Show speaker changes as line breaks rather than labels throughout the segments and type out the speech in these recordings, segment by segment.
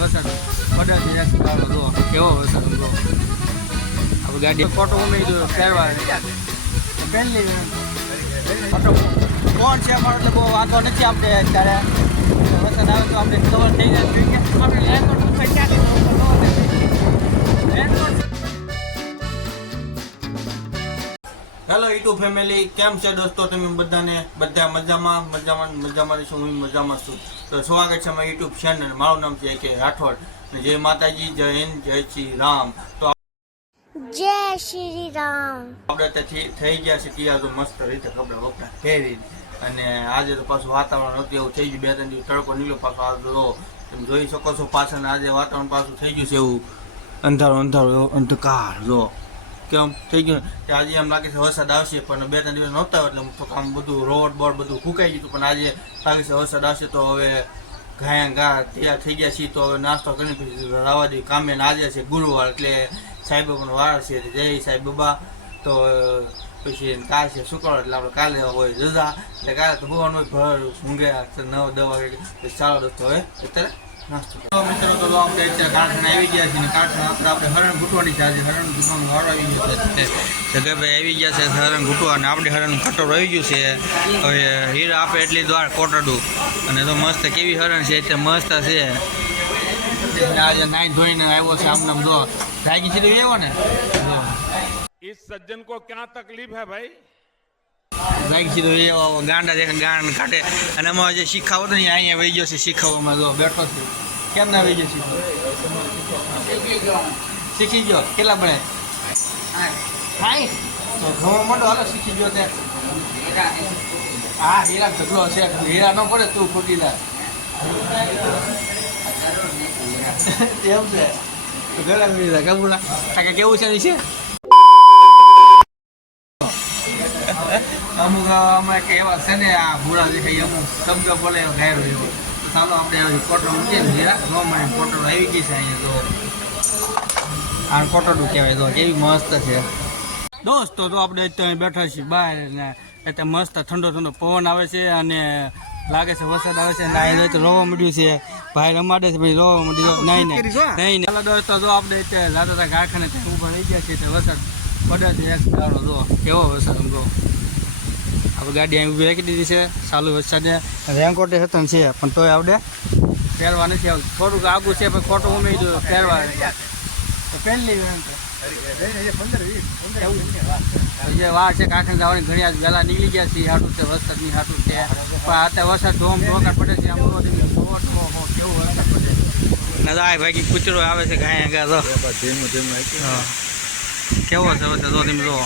વરસાદ દાડો જો કેવો વરસાદ જો આપણે ગાડી ફોટો ઉમેરી દો કોણ છે અમારો? વાંધો નથી આપણે અત્યારે. વરસાદ આવે તો આપણે કવર થઈ જાય. આપણે રેનકોટ ઉપર હેલો યુટ્યુબ ફેમિલી કેમ છે દોસ્તો? તમે બધાને બધા મજામાં? મજામાં મજામાં છું હું મજામાં છું. તો સ્વાગત છે મારા યુટ્યુબ ચેનલ મારું નામ છે કે રાઠોડ. જય માતાજી જય હિન્દ જય શ્રી રામ. તો
જય શ્રી રામ.
આપણે થઈ ગયા છે ત્યાં તો મસ્ત રીતે કપડા વપડા ફેરી અને આજે તો પાછું વાતાવરણ હતું એવું થઈ ગયું. બે ત્રણ દિવસ તડકો નીકળ્યો પાછો જો તમે જોઈ શકો છો પાછળ આજે વાતાવરણ પાછું થઈ ગયું છે એવું. અંધારું અંધારું અંધકાર જો. કેમ થઈ ગયું કે આજે એમ લાગે છે વરસાદ આવશે, પણ બે ત્રણ દિવસ નહોતા એટલે થોડુંક આમ બધું રોડ બોડ બધું ફૂંકાઈ ગયું પણ આજે લાગે છે વરસાદ આવશે તો હવે ઘાયા ઘા તૈયાર થઈ ગયા છીએ, તો હવે નાસ્તો કરીને પછી રાવા દઈએ કામે આજે છે ગુરુવાર એટલે સાંઈ બાબાનો વાર છે જય સાંઈ બાબા. તો પછી કાલ છે શુક્રવાર એટલે આપણે કાલે હોય રજા. એટલે કાલે તો ભગવાન હોય, ભર, ઊંઘે નવ દવા ચાલો દોસ્તો હવે, અત્યારે મિત્રો તો આપણે અત્યારે કારખાને આવી ગયા છીએ ને કારખાના આપણે આપણે હરણ ઘૂંટવાની છે આજે હરણ ઘૂંટવાનો વારો આવી ગયો છે જગાભાઈ આવી ગયા છે હરણ ઘૂંટવા અને આપણે હરણ કટોર આવી ગયું છે હવે હીર આપે એટલી દ્વાર કોટડું અને તો મસ્ત કેવી હરણ છે એટલે મસ્ત છે આજે નાઈ ધોઈને આવ્યો છે આમ નામ જો જાગી સીધું એવો ને જો
इस सज्जन को क्या तकलीफ है भाई
જાગી સીધું એ ગાંડા દેખે ગાંડ કાઢે. અને એમાં જે શીખાવો તો અહીંયા અહીંયા વહી ગયો છે શીખાવવામાં. જો બેઠો છે. કેમ ના વહી ગયો શીખો શીખી ગયો. કેટલા ભણે? તો ઘણો મોટો હાલો શીખી ગયો તે. હા હીરા ઝઘડો છે. હીરા ન પડે તું ખોટી લા એમ છે. ઘણા ના કાકા કેવું છે વિશે અમુક અમે કે એવા છે ને આ ભૂરા દેખાય અમુક શબ્દ બોલે ગાયરો એવો. ચાલો આપણે કોટો મૂકીએ ને જરા મને આવી ગઈ છે અહીંયા તો આ કોટડું કહેવાય તો કેવી મસ્ત છે. દોસ્તો તો આપણે અત્યારે બેઠા છીએ બહાર ને એટલે મસ્ત ઠંડો ઠંડો પવન આવે છે અને લાગે છે વરસાદ આવે છે. નાઈ તો રોવા મળ્યું છે. ભાઈ રમાડે છે ભાઈ રોવા મળ્યું નહીં નહીં. નહીં ચાલો દોસ્તો જો આપણે અત્યારે દાદા કારખાને ઊભા રહી ગયા છીએ વરસાદ પડે છે એક દાડો જો. કેવો વરસાદ આમ આપણે ગાડી અહીં ઊભી રાખી દીધી છે. ચાલુ વરસાદને રેનકોટ હતો છે પણ તોય આવડે. પહેરવા નથી આવતું થોડુંક આગું છે પણ ખોટું ઉમેરી જોયું પહેરવા. તો પહેલી જે વાર છે કાંઠે જવાની ઘણી આજ વહેલા નીકળી ગયા છીએ હાટું છે વરસાદની હાટું છે. પણ અત્યારે વરસાદ ધોમ ધોકાર પડે છે આમ કેવો વરસાદ પડે છે. જાય ભાઈ કૂચરો આવે છે ગાય આગળ. કેવો છે વરસાદ? જો તમે જોવો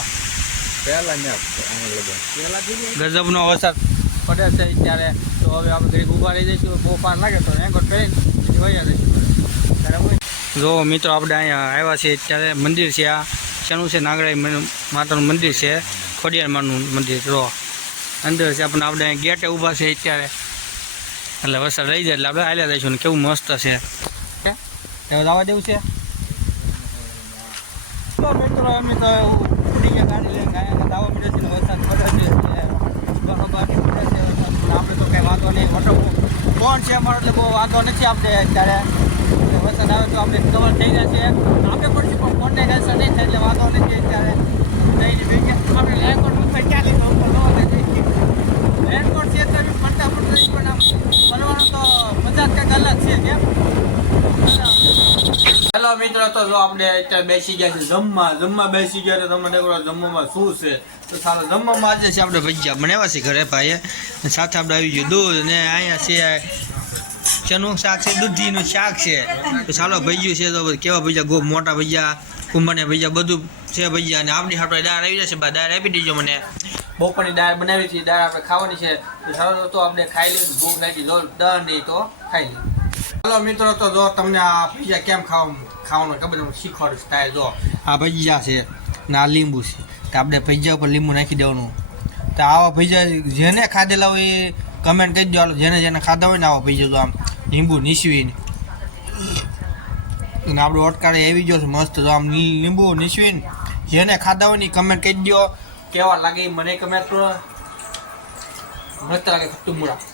ગજબનો વરસાદ પડે છે ત્યારે તો હવે આપણે ઘડીક ઊભા રહી જઈશું. બહુ પાર લાગે તો પહેરીને પછી વયા જઈશું. બરાબર જો મિત્રો આપણે અહીંયા આવ્યા છીએ ત્યારે મંદિર છે આ. શેનું છે? નાગરાઈ માતાનું મંદિર છે. ખોડિયારમાનું મંદિર. જો અંદર છે આપણે આપણે અહીંયા ગેટે ઊભા છે અત્યારે. એટલે વરસાદ રહી જાય એટલે આપણે હાલ્યા જઈશું ને કેવું મસ્ત છે. જવા દેવું છે? તો મિત્રો અમે તો ગયા મળે છે વરસાદ પડે છે. છે. આપણે તો કંઈ વાંધો નહીં. મોટો કોણ છે અમારો? એટલે બહુ વાંધો નથી આપણે અત્યારે. વરસાદ આવે તો આપણે કવર થઈ જશે આપણે પણ છે પણ કોણને કહેશે નહીં થાય એટલે વાંધો નથી અત્યારે. આપણે રેનકોટ ઉપર ક્યાં લીધો ઉપર લો રેનકોટ છે તો બી પડતા પડતા નહીં પણ આમ ફરવાનું તો મજા જ કંઈક અલગ છે કેમ હેલો મિત્રો, તો જો આપણે અત્યારે બેસી ગયા છે જમવા. જમવા બેસી ગયા તો તમને દેખો જમવામાં શું છે? તો ચાલો જમવામાં આજે છે આપણે ભજીયા બનાવ્યા છે ઘરે ભાઈએ. સાથે આપણે આવી ગયું દૂધ ને અહીંયા છે ચનું શાક છે, દૂધીનું શાક છે. તો ચાલો ભજીયું છે તો કેવા ભજીયા? ગો મોટા ભજીયા, કુંભાને ભજીયા, બધું છે ભજીયા. અને આપણી આપણે દાળ આવી જશે. બા, દાળ આપી દીજો મને. બપોરની દાળ બનાવી છે દાળ આપણે ખાવાની છે. તો ચાલો તો આપણે ખાઈ લઈએ. ભૂખ લાગી જો દાળ નહીં તો ખાઈ લઈએ. હાલો મિત્રો, તો જો તમને આ ભજીયા કેમ ખાવા ખાવાનું ખબર તમને શીખવાડું સ્ટાઇલ જો. આ ભજીયા છે, ને આ લીંબુ છે. તો આપણે ભજીયા ઉપર લીંબુ નાખી દેવાનું. તો આવા ભજીયા જેને ખાધેલા હોય એ કમેન્ટ કરી દો. જેને જેને ખાધા હોય ને આવા ભજીયા તો આમ લીંબુ નીસવીને. અને આપણું ઓટકાળે આવી ગયો છે, મસ્ત તો આમ લીંબુ નીસવીને. જેને ખાધા હોય ને કમેન્ટ કરી દો. કેવા લાગે મને કમેન્ટ કરો. મસ્ત લાગે ખટ્ટું મૂળા.